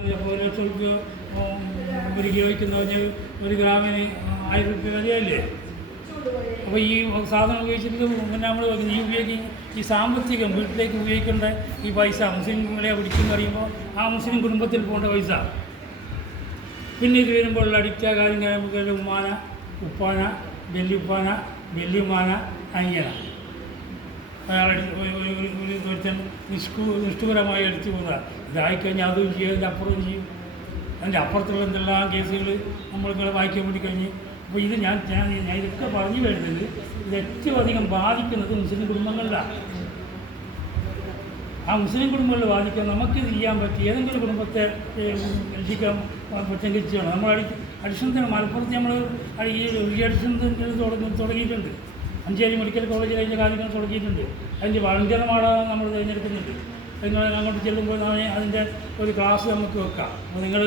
അപ്പോൾ 1 ലക്ഷം രൂപ ഒരു കിലോയ്ക്ക് എന്ന് പറഞ്ഞാൽ 1 ഗ്രാമിന് 1000 രൂപ വിലയല്ലേ. അപ്പോൾ ഈ സാധനം ഉപയോഗിച്ചിട്ട് പിന്നെ നമ്മൾ ഈ സാമ്പത്തികം വീട്ടിലേക്ക് ഉപയോഗിക്കേണ്ട ഈ പൈസ മുസ്ലിങ്ങളെ പിടിച്ചെന്ന് പറയുമ്പോൾ ആ മുസ്ലിം കുടുംബത്തിൽ പോകേണ്ട പൈസ പിന്നെ ഇത് വരുമ്പോൾ അടിക്ക കാര്യം ഉമ്മാന ഉപ്പാന വെല്ലുപ്പാന വെല്ലുമാന അനിയന ഒരുത്തൻ നിഷ്ഠൂരമായി അടിച്ചു പോകുക. ഇതായിക്കഴിഞ്ഞാൽ അതും ചെയ്യും, അതിൻ്റെ അപ്പുറവും ചെയ്യും. അതിൻ്റെ അപ്പുറത്തുള്ള എന്തെല്ലാം കേസുകൾ നമ്മളിങ്ങനെ വായിക്കാൻ വേണ്ടി കഴിഞ്ഞ്. അപ്പോൾ ഇത് ഞാൻ ഇതൊക്കെ പറഞ്ഞു വരുന്നത് ഇത് ഏറ്റവും അധികം ബാധിക്കുന്നത് മുസ്ലിം കുടുംബങ്ങളിലാണ്. ആ മുസ്ലിം കുടുംബങ്ങളിൽ ബാധിക്കാൻ നമുക്ക് ചെയ്യാൻ പറ്റി ഏതെങ്കിലും കുടുംബത്തെ രക്ഷിക്കാൻ പറ്റെങ്കിൽ ചെയ്യണം. നമ്മൾ അഡിഷൻ മലപ്പുറത്ത് നമ്മൾ ഈ അഡിഷൻ തുടങ്ങിയിട്ടുണ്ട്. മഞ്ചേരി മെഡിക്കൽ കോളേജിൽ അതിൻ്റെ കാര്യങ്ങൾ തുടങ്ങിയിട്ടുണ്ട്. അതിൻ്റെ വളണ്ടിയർമാരെ നമ്മൾ തിരഞ്ഞെടുക്കുന്നുണ്ട്. നിങ്ങൾ അങ്ങോട്ട് ചെല്ലുമ്പോൾ അതിൻ്റെ ഒരു ക്ലാസ് നമുക്ക് വെക്കാം. അപ്പോൾ നിങ്ങൾ